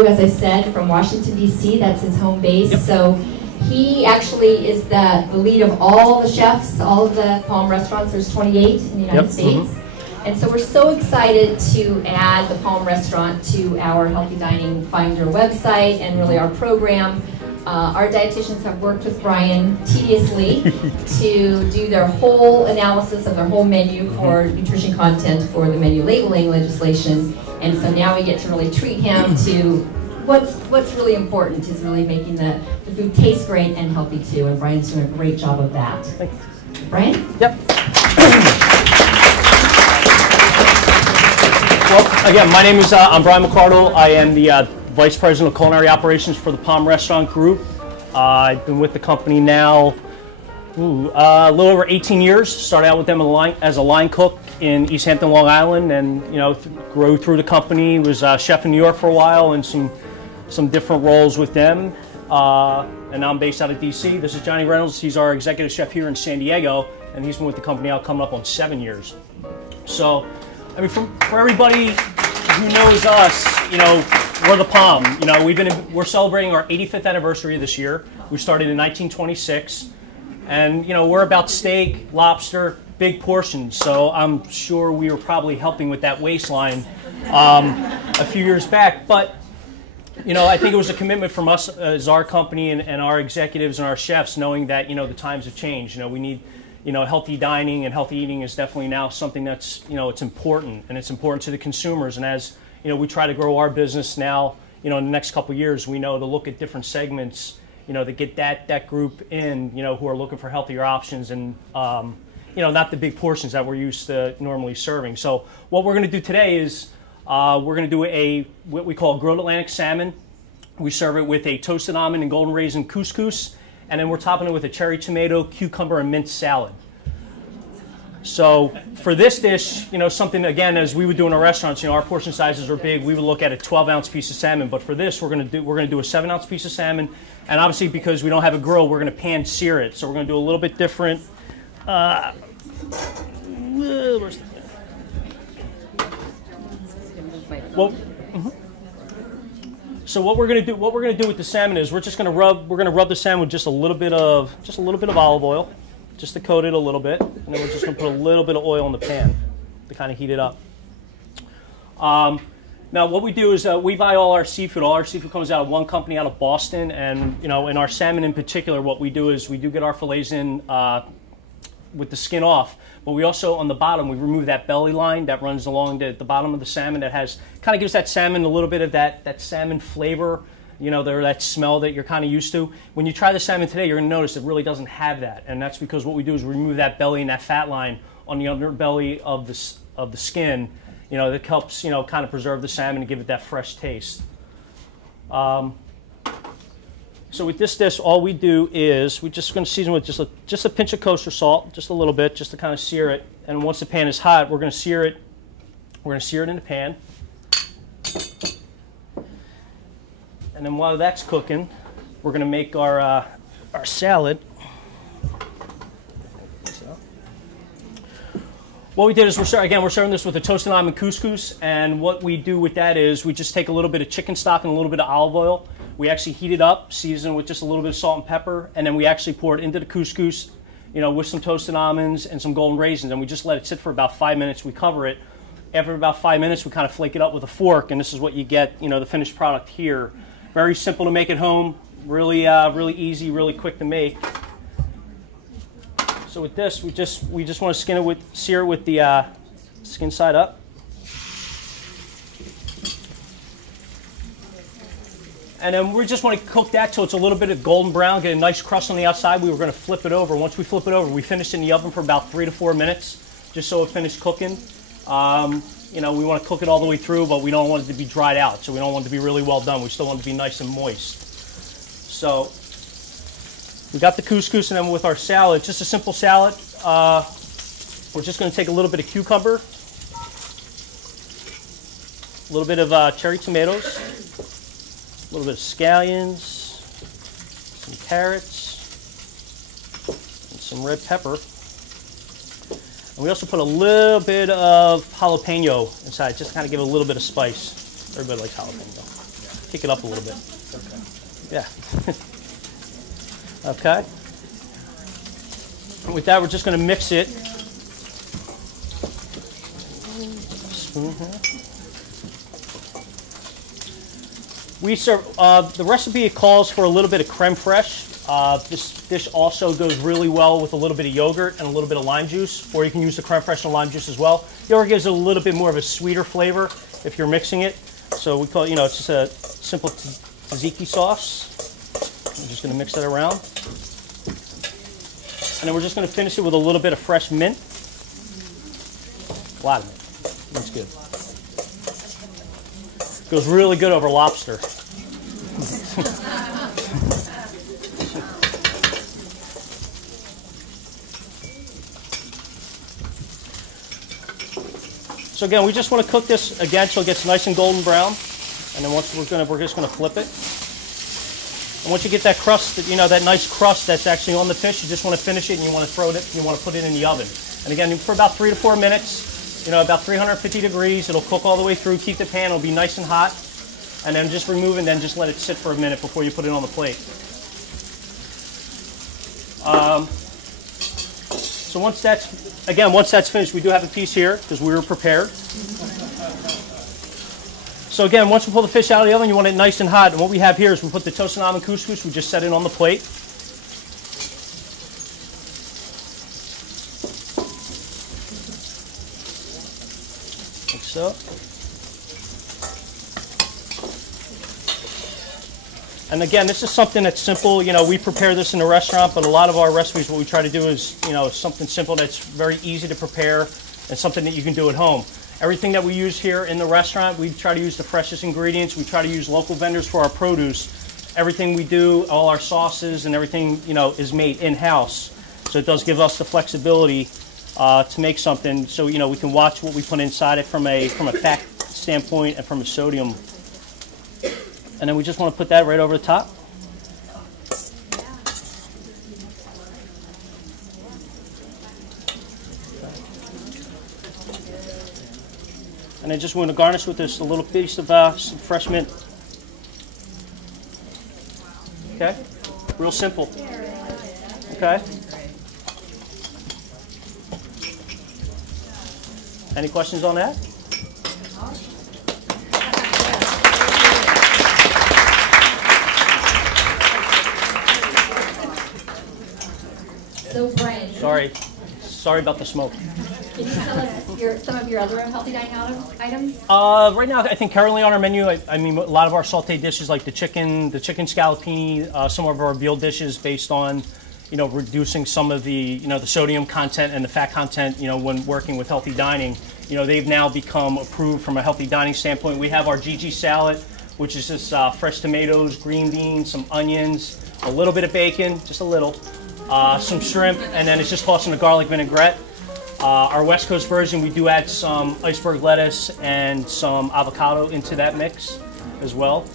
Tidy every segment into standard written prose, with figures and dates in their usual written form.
flew, as I said, from Washington, D.C. That's his home base. Yep. So he actually is the lead of all the chefs, all of the Palm restaurants. There's 28 in the United States. And so we're so excited to add the Palm restaurant to our Healthy Dining Finder website and really our program. Our dietitians have worked with Brian tediously to do their whole analysis of their whole menu for nutrition content for the menu labeling legislation. And so now we get to really treat him to what's really important is really making the food taste great and healthy too. And Brian's doing a great job of that. Thank you. Brian? Yep. Well, again, my name is I'm Brian McCardle. I am the Vice President of Culinary Operations for the Palm Restaurant Group. I've been with the company now a little over 18 years. Started out with them as a line cook in East Hampton, Long Island, and grew through the company. Was chef in New York for a while, and some different roles with them. And now I'm based out of DC. This is Johnny Reynolds. He's our executive chef here in San Diego, and he's been with the company now coming up on 7 years. So, I mean, for everybody who knows us, we're the Palm. We're celebrating our 85th anniversary this year. We started in 1926, and we're about steak, lobster, big portions. So I'm sure we were probably helping with that waistline a few years back. But I think it was a commitment from us as our company and our executives and our chefs, knowing that the times have changed. We need healthy dining and healthy eating is definitely now something that's it's important, and it's important to the consumers. And as we try to grow our business now, in the next couple of years, we know to look at different segments, to get that group in, who are looking for healthier options and, not the big portions that we're used to normally serving. So what we're going to do today is we're going to do what we call grilled Atlantic salmon. We serve it with a toasted almond and golden raisin couscous, and then we're topping it with a cherry tomato, cucumber, and mint salad. So for this dish, something, again, as we would do in our restaurants, our portion sizes are big. We would look at a 12-ounce piece of salmon, but for this, we're going to do a 7-ounce piece of salmon, and obviously because we don't have a grill, we're going to pan sear it. So we're going to do a little bit different. So what we're going to do with the salmon is we're going to rub the salmon with just a little bit of olive oil, just to coat it a little bit, and then we're just going to put a little bit of oil in the pan to kind of heat it up. Now what we do is we buy all our seafood. All our seafood comes out of one company out of Boston, and in our salmon in particular, what we do is we do get our fillets in with the skin off, but we also, on the bottom, we remove that belly line that runs along the bottom of the salmon that kind of gives that salmon a little bit of that salmon flavor, that smell that you're kind of used to. When you try the salmon today, you're going to notice it really doesn't have that, and that's because what we do is remove that belly and that fat line on the underbelly of the skin, that helps, kind of preserve the salmon and give it that fresh taste. So with this dish, all we do is we're just going to season with just a pinch of kosher salt, just a little bit, just to kind of sear it. And once the pan is hot, we're going to sear it. We're going to sear it in the pan. And then while that's cooking, we're going to make our salad. What we did is we're serving this with a toasted almond couscous, and what we do with that is we just take a little bit of chicken stock and a little bit of olive oil. We actually heat it up, season it with just a little bit of salt and pepper, and then we actually pour it into the couscous, with some toasted almonds and some golden raisins, and we just let it sit for about 5 minutes. We cover it. After about 5 minutes, we kind of flake it up with a fork, and this is what you get, the finished product here. Very simple to make at home, really easy, really quick to make. So with this, we just want to sear it with the skin side up. And then we just want to cook that till it's a little bit of golden brown, get a nice crust on the outside. We were going to flip it over. Once we flip it over, we finish it in the oven for about 3 to 4 minutes, just so it finished cooking. We want to cook it all the way through, but we don't want it to be dried out, so we don't want it to be really well done. We still want it to be nice and moist. So we got the couscous, and then with our salad, just a simple salad, we're just going to take a little bit of cucumber, a little bit of cherry tomatoes, a little bit of scallions, some carrots, and some red pepper. And we also put a little bit of jalapeno inside, just to kind of give it a little bit of spice. Everybody likes jalapeno. kick it up a little bit. Yeah. Okay. With that, we're just going to mix it. Spoon here. We serve, the recipe calls for a little bit of creme fraiche. This dish also goes really well with a little bit of yogurt and a little bit of lime juice, or you can use the creme fraiche and lime juice as well. Yogurt gives it a little bit more of a sweeter flavor if you're mixing it. So we call it, it's just a simple tzatziki sauce. I'm just going to mix that around. And then we're just going to finish it with a little bit of fresh mint. A lot of mint. That's good. Goes really good over lobster. So again, we just want to cook this again so it gets nice and golden brown. And then once we're just going to flip it. And once you get that crust, that nice crust that's actually on the fish, you just want to finish it and you want to put it in the oven. And again, for about 3 to 4 minutes, about 350 degrees, it'll cook all the way through. Keep the pan, it'll be nice and hot. And then just remove it and then just let it sit for a minute before you put it on the plate. So once that's finished, we do have a piece here because we were prepared. So again, once we pull the fish out of the oven, you want it nice and hot. And what we have here is we put the toasted almond couscous. We just set it on the plate. Like so. And again, this is something that's simple. We prepare this in a restaurant, but a lot of our recipes, what we try to do is, something simple that's very easy to prepare and something that you can do at home. Everything that we use here in the restaurant, we try to use the freshest ingredients. We try to use local vendors for our produce. Everything we do, all our sauces and everything, is made in-house. So it does give us the flexibility to make something so, we can watch what we put inside it from a fat standpoint and from a sodium. And then we just want to put that right over the top. And I just want to garnish with this a little piece of some fresh mint. Okay? Real simple. Okay? Any questions on that? So Brian, sorry about the smoke. Can you tell us some of your other healthy dining items? Right now, I think currently on our menu, I mean, a lot of our sauteed dishes like the chicken scallopini, some of our veal dishes based on, reducing some of the, the sodium content and the fat content, when working with healthy dining. They've now become approved from a healthy dining standpoint. We have our GG salad, which is just fresh tomatoes, green beans, some onions, a little bit of bacon, just a little, some shrimp, and then it's just tossed in a garlic vinaigrette. Our West Coast version, we do add some iceberg lettuce and some avocado into that mix as well.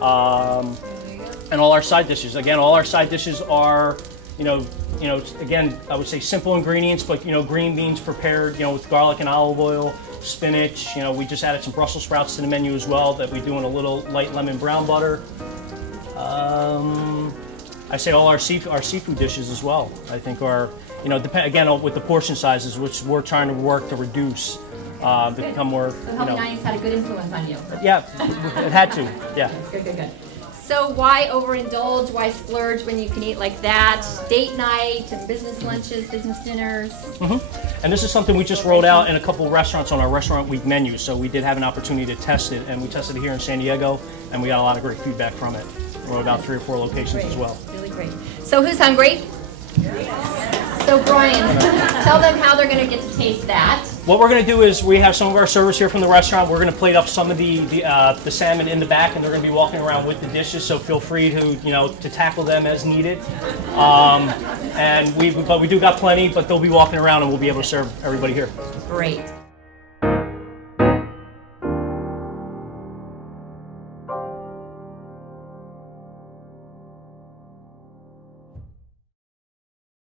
And all our side dishes. Again, all our side dishes are, again, I would say simple ingredients, but, green beans prepared, with garlic and olive oil, spinach. We just added some Brussels sprouts to the menu as well that we do in a little light lemon brown butter. I say all our seafood dishes as well, I think are, again, with the portion sizes, which we're trying to work to reduce, to become more, So healthy dining's had a good influence on you. Yeah, it had to, yeah. That's good. So why overindulge, why splurge when you can eat like that? Date night and business lunches, business dinners. Mm-hmm. And this is something we just rolled out in a couple of restaurants on our Restaurant Week menu, so we did have an opportunity to test it, and we tested it here in San Diego, and we got a lot of great feedback from it. We're about 3 or 4 locations as well. Really great. So who's hungry? So Brian, tell them how they're going to get to taste that. What we're going to do is we have some of our servers here from the restaurant. We're going to plate up some of the salmon in the back, and they're going to be walking around with the dishes. So feel free to to tackle them as needed. But we do got plenty, but they'll be walking around, and we'll be able to serve everybody here. Great.